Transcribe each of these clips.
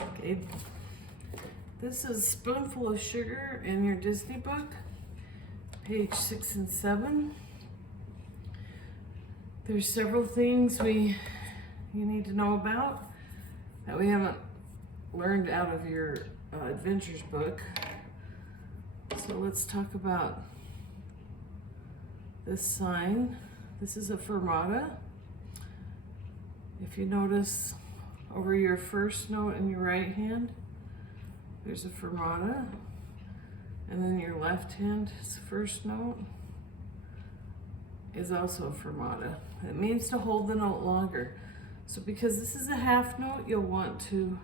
Okay, this is Spoonful of Sugar in your Disney book, page 6 and 7. There's several things you need to know about that we haven't learned out of your adventures book. So let's talk about this sign. This is a fermata. If you notice over your first note in your right hand, there's a fermata, and then your left hand's first note is also a fermata. It means to hold the note longer. So because this is a half note, you'll want to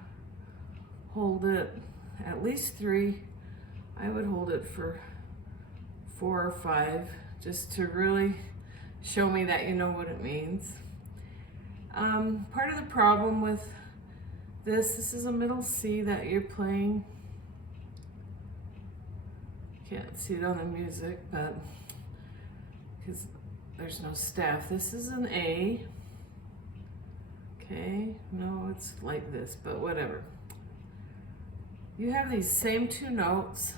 hold it at least 3. I would hold it for 4 or 5, just to really show me that you know what it means. Part of the problem with this is a middle C that you're playing. Can't see it on the music, but because there's no staff. This is an A. Okay, no, it's like this, but whatever. You have these same 2 notes.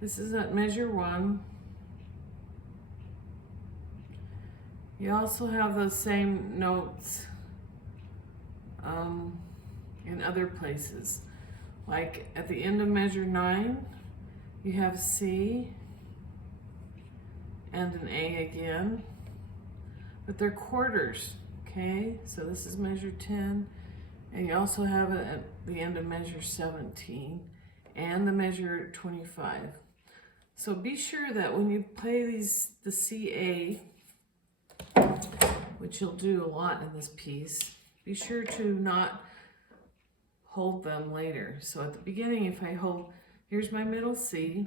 This is at measure 1. You also have those same notes in other places. Like at the end of measure 9, you have C and an A again, but they're quarters, okay? So this is measure 10, and you also have it at the end of measure 17 and the measure 25. So be sure that when you play the CA, which you'll do a lot in this piece, be sure to not hold them later. So at the beginning, if I hold, here's my middle C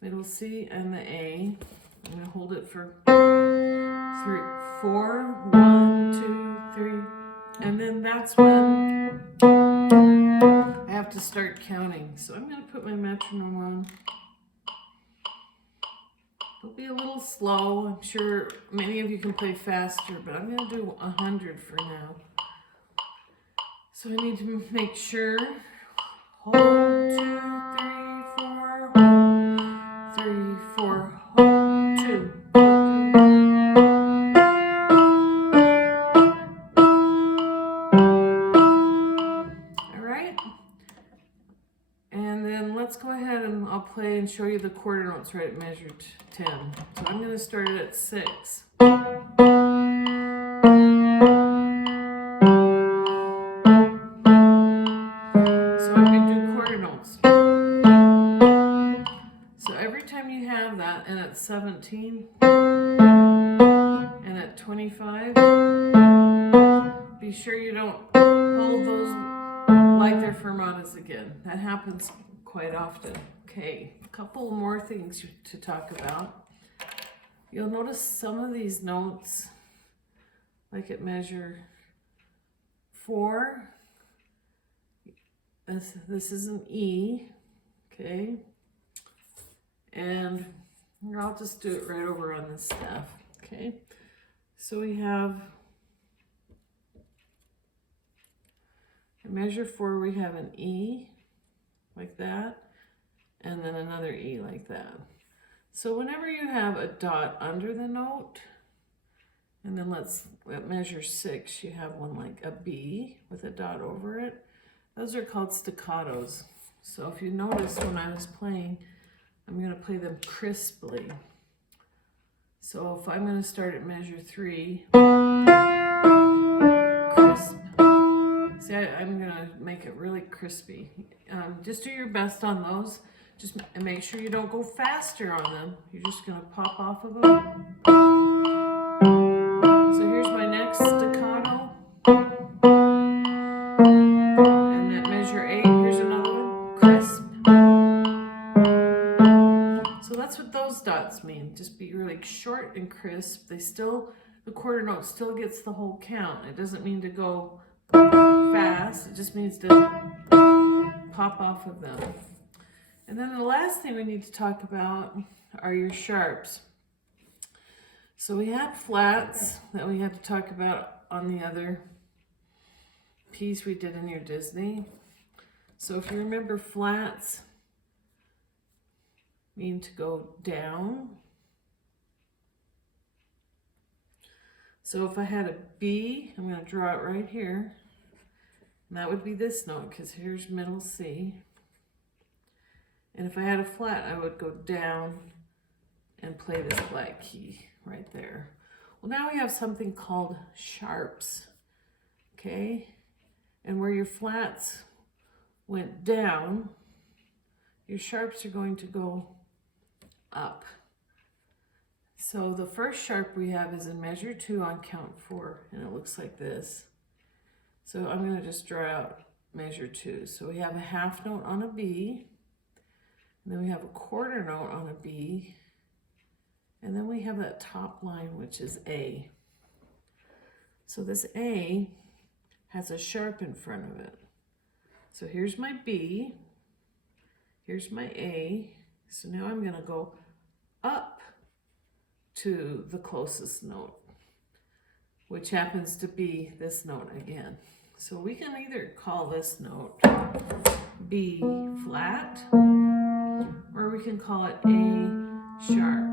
and the A. I'm going to hold it for 3, 4, 1, 2, 3, and then that's when I have to start counting. So I'm going to put my metronome on. It'll be a little slow. I'm sure many of you can play faster, but I'm going to do 100 for now. So I need to make sure. Hold, 2, 3, 4, hold, 3, 4, hold, 2. All right. And then let's go ahead and I'll play and show you the quarter notes right at measure 10. So I'm going to start it at 6. So I'm going to do quarter notes. So every time you have that, and at 17 and at 25, be sure you don't hold those like they're fermatas again. That happens quite often. Okay, a couple more things to talk about. You'll notice some of these notes, like at measure 4, this is an E, okay? And I'll just do it right over on this staff, okay? So we have, at measure 4, we have an E, like that, and then another E like that. So whenever you have a dot under the note, and then at measure 6, you have one like a B with a dot over it, those are called staccatos. So if you notice when I was playing, I'm going to play them crisply. So if I'm going to start at measure 3, crisp. See, I'm going to make it really crispy. Just do your best on those. Just make sure you don't go faster on them. You're just going to pop off of them. So here's my next staccato. And at measure 8, here's another one, crisp. So that's what those dots mean. Just be really short and crisp. The quarter note still gets the whole count. It doesn't mean to go fast. It just means to pop off of them. And then the last thing we need to talk about are your sharps. So we have flats that we had to talk about on the other piece we did in your Disney. So if you remember, flats mean to go down. So if I had a B, I'm going to draw it right here. And that would be this note, because here's middle C. And if I had a flat, I would go down and play this black key right there. Well, now we have something called sharps, okay? And where your flats went down, your sharps are going to go up. So the first sharp we have is in measure 2 on count 4, and it looks like this. So I'm going to just draw out measure 2. So we have a half note on a B, and then we have a quarter note on a B, and then we have that top line, which is A. So this A has a sharp in front of it. So here's my B, here's my A. So now I'm going to go up to the closest note, which happens to be this note again. So we can either call this note B flat, or we can call it A sharp.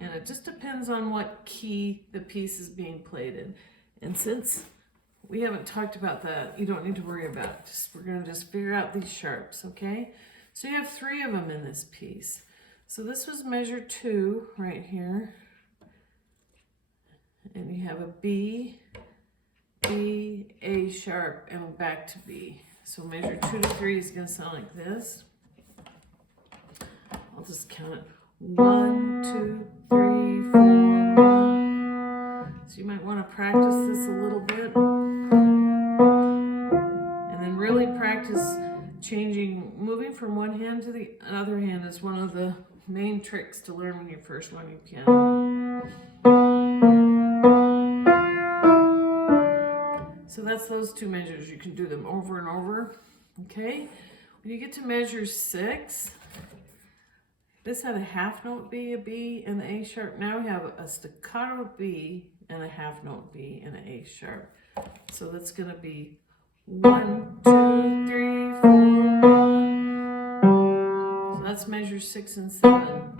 And it just depends on what key the piece is being played in. And since we haven't talked about that, you don't need to worry about it. We're going to just figure out these sharps, okay? So you have 3 of them in this piece. So this was measure 2 right here. And you have a B, B, A sharp, and back to B. So measure 2 to 3 is going to sound like this. I'll just count it. 1, 2, 3, 4, 1. So you might want to practice this a little bit. And then really practice moving from one hand to the other hand is one of the main tricks to learn when you're first learning piano. So that's those 2 measures. You can do them over and over, okay? When you get to measure 6, this had a half note B, a B, and an A sharp. Now we have a staccato B and a half note B and an A sharp. So that's going to be 1, 2, 3, 4. So that's measure 6 and 7.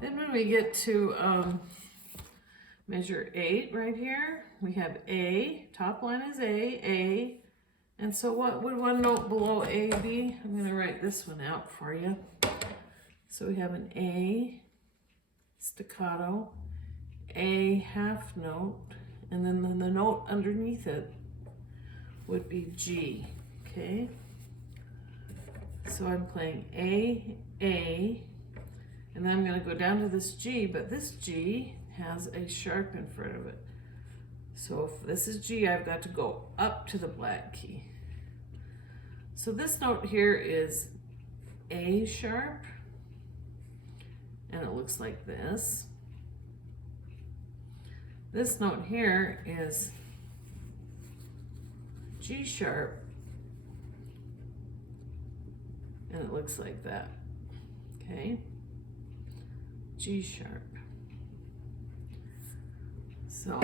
Then when we get to measure 8 right here, we have A, top line is A, and so what would one note below A be? I'm going to write this one out for you. So we have an A, staccato, A half note, and then the note underneath it would be G, okay? So I'm playing A, and then I'm going to go down to this G, but this G has a sharp in front of it. So if this is G, I've got to go up to the black key. So this note here is A sharp, and it looks like this. This note here is G sharp, and it looks like that, okay? G sharp. So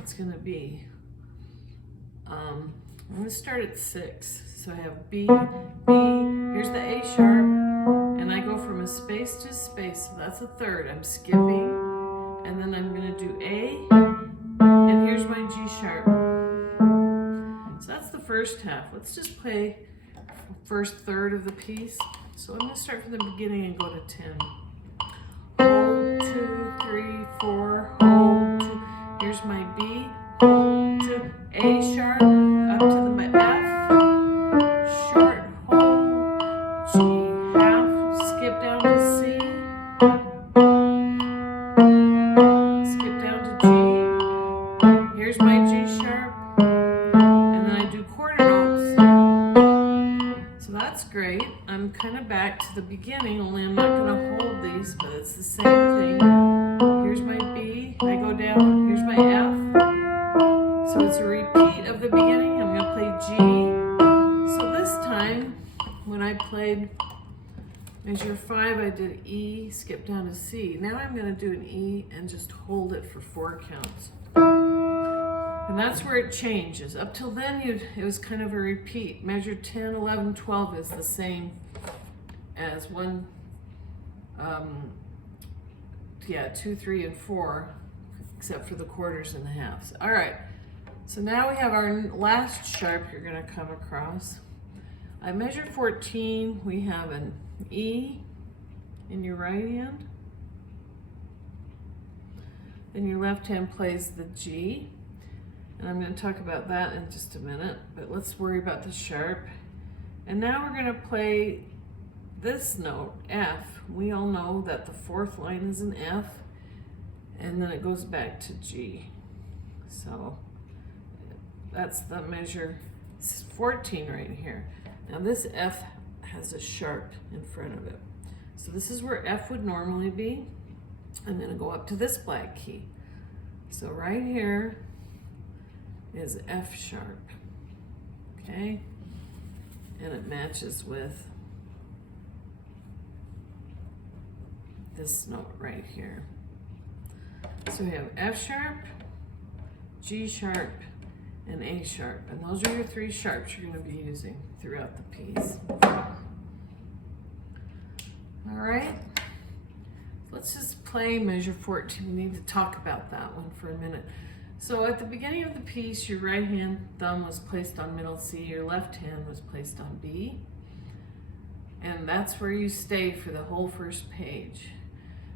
it's going to be, I'm going to start at 6. So I have B, here's the A sharp, and I go from a space to space, so that's a third. I'm skipping, and then I'm going to do A, and here's my G sharp. So that's the first half. Let's just play first third of the piece. So I'm going to start from the beginning and go to 10. Hold, 2, 3, 4, hold, 2. Here's my B, hold, 2, A sharp, up to the F, short, hold, G, half, skip down to C, skip down to G, here's my G sharp, and then I do quarter notes. So that's great. I'm kind of back to the beginning, only I'm not going to hold these, but it's the same thing. Here's my B, I go down, here's my F. So it's a repeat of the beginning. I'm going to play G. So this time, when I played measure 5, I did E, skip down to C. Now I'm going to do an E and just hold it for 4 counts. And that's where it changes. Up till then, it was kind of a repeat. Measure 10, 11, 12 is the same as 1, 2, 3, and 4, except for the quarters and the halves. All right, so now we have our last sharp you're gonna come across. I measured 14, we have an E in your right hand. Then your left hand plays the G. And I'm going to talk about that in just a minute, but let's worry about the sharp. And now we're going to play this note, F. We all know that the fourth line is an F, and then it goes back to G. So that's the measure 14 right here. Now this F has a sharp in front of it. So this is where F would normally be. I'm going to go up to this black key. So right here is F sharp, okay? And it matches with this note right here. So we have F sharp, G sharp, and A sharp. And those are your 3 sharps you're going to be using throughout the piece. All right, let's just play measure 14. We need to talk about that one for a minute. So at the beginning of the piece, your right hand thumb was placed on middle C, your left hand was placed on B. And that's where you stay for the whole first page.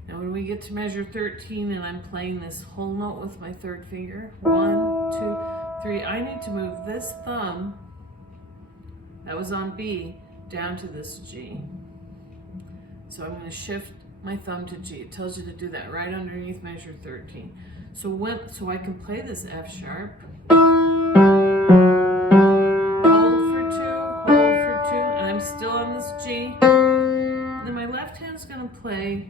Now when we get to measure 13 and I'm playing this whole note with my third finger, 1, 2, 3, I need to move this thumb that was on B down to this G. So I'm going to shift my thumb to G. It tells you to do that right underneath measure 13. So I can play this F sharp, hold for 2, and I'm still on this G. And then my left hand's going to play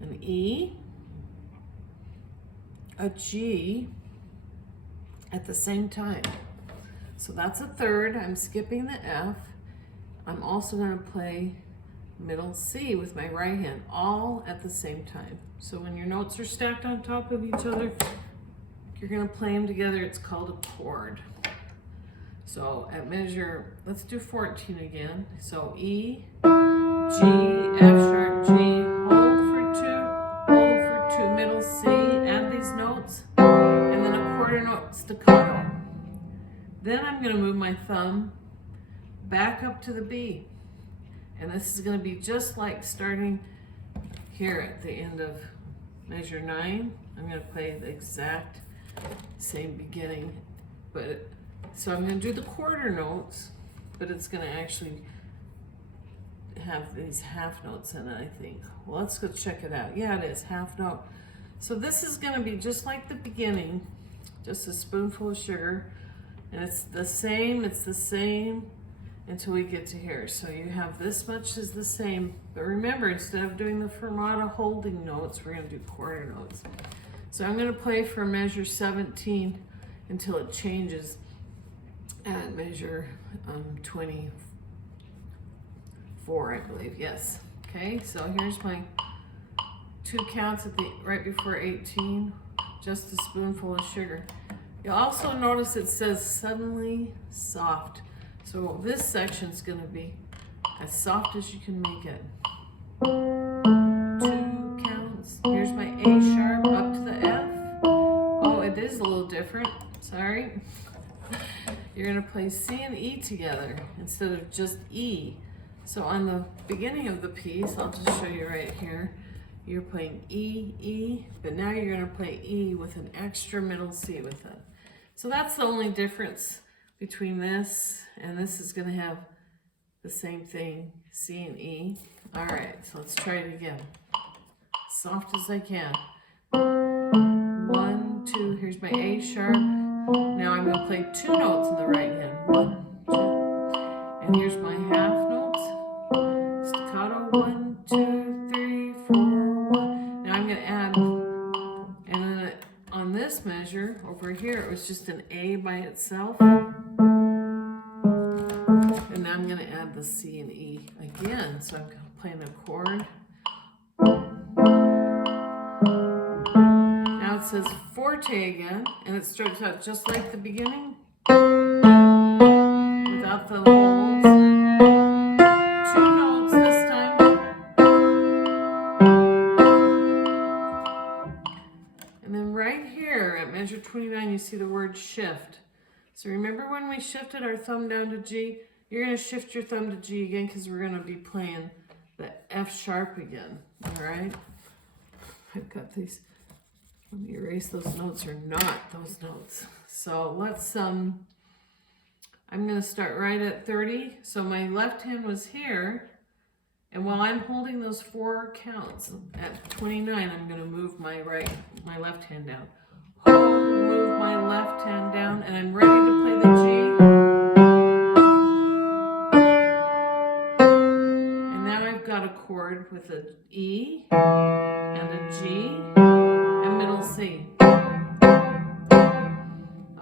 an E, a G at the same time. So that's a third. I'm skipping the F. I'm also going to play middle C with my right hand, all at the same time. So when your notes are stacked on top of each other, you're going to play them together. It's called a chord. So at measure, let's do 14 again. So E, G, F sharp, G, hold for 2, middle C, add these notes, and then a quarter note staccato. Then I'm going to move my thumb back up to the B. And this is going to be just like starting here at the end of measure 9. I'm going to play the exact same beginning, so I'm going to do the quarter notes, but it's going to actually have these half notes in it, I think. Well, let's go check it out. Yeah, it is half note. So this is going to be just like the beginning, just a spoonful of sugar, and it's the same until we get to here. So you have this much is the same, but remember, instead of doing the fermata holding notes, we're going to do quarter notes. So I'm going to play for measure 17 until it changes at measure 24, I believe. Yes. Okay, so here's my 2 counts at the right before 18, just a spoonful of sugar. You'll also notice it says suddenly soft. So this section's going to be as soft as you can make it. 2 counts. Here's my A sharp up to the F. Oh, it is a little different. Sorry. You're going to play C and E together instead of just E. So on the beginning of the piece, I'll just show you right here. You're playing E, E, but now you're going to play E with an extra middle C with it. So that's the only difference between this, and this is going to have the same thing, C and E. All right, so let's try it again. Soft as I can. 1, 2, here's my A sharp. Now I'm going to play 2 notes in the right hand. 1, 2, and here's my half notes. Staccato, 1, 2, 3, 4, 1. Now I'm going to add, and then on this measure over here, it was just an A by itself. And now I'm going to add the C and E again. So I'm playing a chord. it says forte again, and it starts out just like the beginning, without the holes. 2 notes this time. And then right here at measure 29, you see the word shift. So remember when we shifted our thumb down to G? You're going to shift your thumb to G again because we're going to be playing the F sharp again. All right? I've got these. Let me erase those notes or not those notes. So let's, I'm going to start right at 30. So my left hand was here. And while I'm holding those 4 counts at 29, I'm going to move my left hand down. Hold, move my left hand down, and I'm ready to play the G. And now I've got a chord with an E and a G and middle C.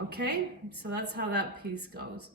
Okay, so that's how that piece goes.